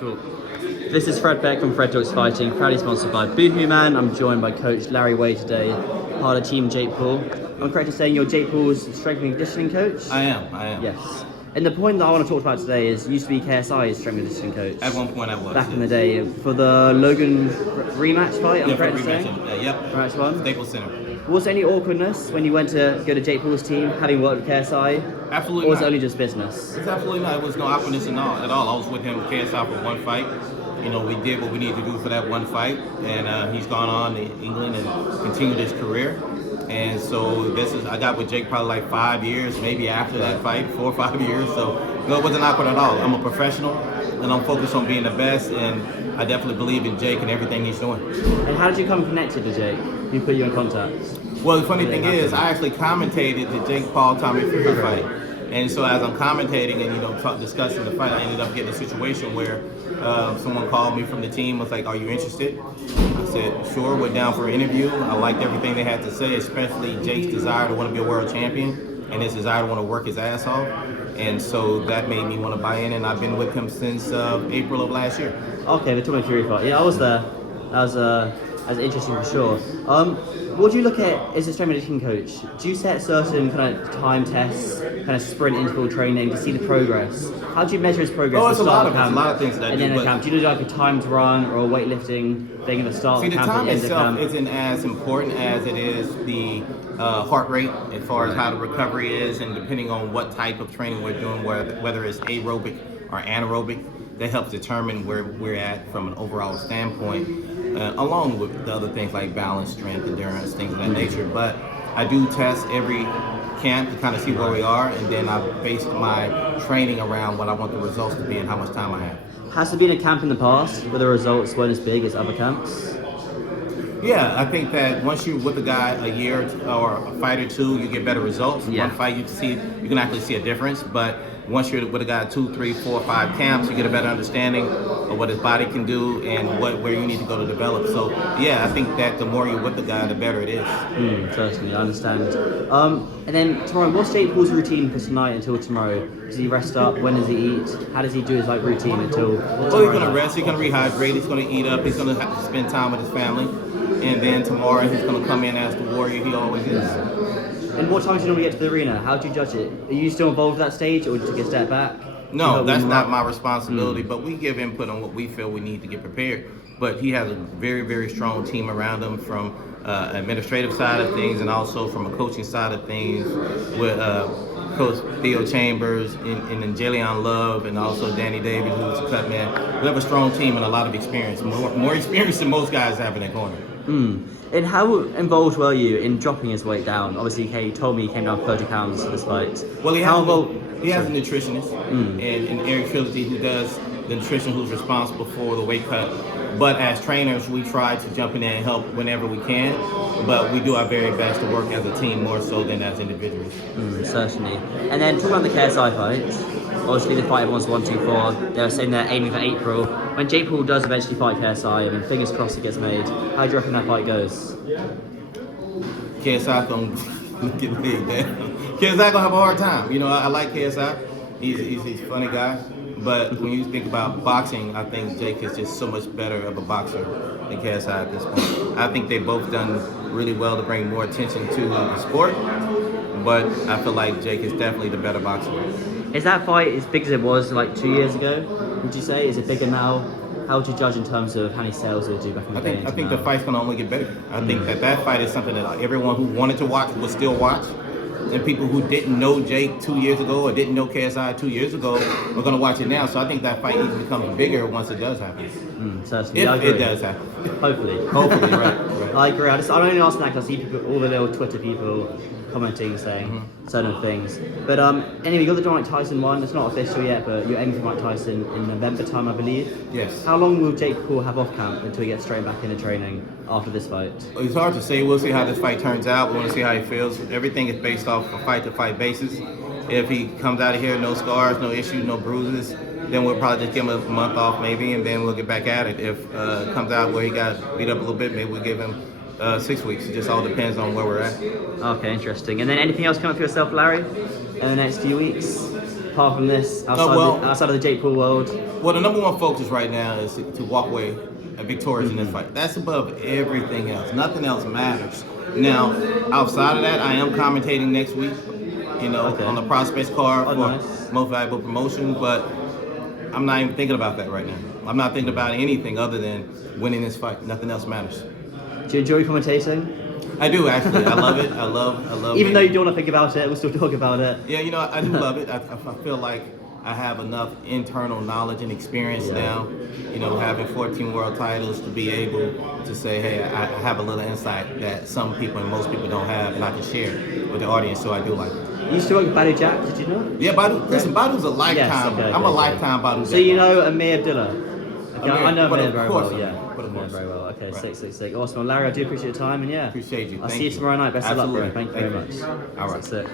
Cool. This is Fred Beck from Fred Talks Fighting, proudly sponsored by Boohoo Man. I'm joined by Coach Larry Way today, part of Team Jake Paul. I'm correct in saying you're Jake Paul's strength and conditioning coach? I am. Yes. And the point that I want to talk about today is used to be KSI's strength and conditioning coach. At one point I was. Back in the day, for the Logan rematch fight, I'm Yeah, correct in rematch. saying? Yep. Rematch one? Staples Center. Was there any awkwardness when you went to go to Jake Paul's team, having worked with KSI? Absolutely Or was not. it only just business? It's absolutely not. It was no awkwardness at all. I was with him KSI for one fight. You know, we did what we needed to do for that one fight, and he's gone on to England and continued his career. And so I got with Jake probably like 5 years, maybe after that fight, 4 or 5 years. So no, it wasn't awkward at all. I'm a professional, and I'm focused on being the best, and I definitely believe in Jake and everything he's doing. And how did you come connected to Jake? Who put you in contact? Well, the funny thing is, I actually commentated the Jake Paul Tommy Fury fight. And so as I'm commentating and discussing the fight, I ended up getting a situation where someone called me from the team, was like, "Are you interested?" I said, "Sure." Went down for an interview. I liked everything they had to say, especially Jake's desire to want to be a world champion and his desire to want to work his ass off. And so that made me want to buy in, and I've been with him since April of last year. Okay, the Tommy Fury fight. Yeah, I was there. That was interesting for sure. What do you look at as a strength and conditioning coach? Do you set certain kind of time tests, kind of sprint interval training to see the progress? How do you measure his progress? Oh, it's at the start a lot of things that I and do. then at camp. Do you do like a timed run or a weightlifting thing at the start of The camp? time at the end itself of camp? isn't as important as it is the heart rate, as far as how the recovery is, and depending on what type of training we're doing, whether it's aerobic or anaerobic, that helps determine where we're at from an overall standpoint, along with the other things like balance, strength, endurance, things of that nature. But I do test every camp to kind of see where we are, and then I base my training around what I want the results to be and how much time I have. Has there been a camp in the past where the results weren't as big as other camps? Yeah, I think that once you're with a guy a year or a fight or two, you get better results. Yeah. One fight, you can actually see a difference. But once you're with a guy 2, 3, 4, 5 camps, you get a better understanding of what his body can do and where you need to go to develop. So yeah, I think that the more you're with the guy, the better it is. Certainly, I understand. And then tomorrow, what's Jake Paul's routine for tonight until tomorrow? Does he rest up? When does he eat? How does he do his routine until tomorrow? Well, he's gonna rest. He's gonna rehydrate. He's gonna eat up. He's gonna have to spend time with his family. And then tomorrow he's going to come in as the warrior he always is. And what time do you normally get to the arena? How do you judge it? Are you still involved at that stage, or did you take a step back? No, that's not my responsibility, but we give input on what we feel we need to get prepared. But he has a very, very strong team around him from administrative side of things and also from a coaching side of things with Coach Theo Chambers and Jalen Love and also Danny David, who's a cut man. We have a strong team and a lot of experience, more experience than most guys have in their corner. And how involved were you in dropping his weight down? Obviously, he told me he came down 30 pounds for this fight. Well, he has a nutritionist, and Eric Trilogy, who does the nutrition, who's responsible for the weight cut. But as trainers, we try to jump in there and help whenever we can. But we do our very best to work as a team more so than as individuals. Certainly. And then talking about the KSI fight, obviously the fight everyone's wanting for. They were saying they're aiming for April. When Jake Paul does eventually fight KSI, I mean, fingers crossed it gets made. How do you reckon that fight goes? KSI gonna get made, man. KSI gonna have a hard time. You know, I like KSI. He's a funny guy. But when you think about boxing, I think Jake is just so much better of a boxer than KSI at this point. I think they've both done really well to bring more attention to the sport. But I feel like Jake is definitely the better boxer. Is that fight as big as it was like 2 years ago? Would you say? Is it bigger now? How would you judge in terms of how many sales it would do back in the day? I think the fight's gonna only get better. I think that fight is something that everyone who wanted to watch will still watch. And people who didn't know Jake 2 years ago or didn't know KSI 2 years ago are going to watch it now. So I think that fight even becomes bigger once it does happen. Certainly. If it does happen. Hopefully, right. I agree. I'm only asking that because I see people, all the little Twitter people commenting, saying certain things. But anyway, you got the Mike Tyson one. It's not official yet, but you're aiming for Mike Tyson in November time, I believe. Yes. How long will Jake Paul have off camp until he gets straight back into training after this fight? It's hard to say. We'll see how this fight turns out. We want to see how he feels. Everything is based off a fight-to-fight basis. If he comes out of here, no scars, no issues, no bruises, then we'll probably just give him a month off maybe, and then we'll get back at it. If it comes out where he got beat up a little bit, maybe we'll give him 6 weeks. It just all depends on where we're at. Okay, interesting. And then anything else coming up for yourself, Larry, in the next few weeks? Apart apart from this, well- outside of the Jake Paul world? Well, the number one focus right now is to walk away victorious in this fight. That's above everything else. Nothing else matters. Now, outside of that, I am commentating next week, Okay. on the prospects card for Nice. most valuable promotion, but I'm not even thinking about that right now. I'm not thinking about anything other than winning this fight. Nothing else matters. Do you enjoy commentating? I do, actually. I love it. I love Even it. though you don't want to think about it, we'll still talk about it. Yeah, I do love it. I feel like I have enough internal knowledge and experience now, having 14 world titles to be able to say, hey, I have a little insight that some people and most people don't have, and I can share with the audience, so I do like it. You used to work with Badu Jack, did you know? Yeah, Badu. Listen, Badu's a lifetime. Yes, okay, I'm a okay. lifetime Badu. So you know Amir Abdullah? Okay, Amir, I know but Amir of very course well, I yeah. know, but of Amir course. very well. Okay, Right. sick. Awesome. Well, Larry, I do appreciate your time, and yeah. Appreciate you. I'll Thank see you tomorrow night. Best of luck, bro. Absolutely. Thank you very much. All right. Sick.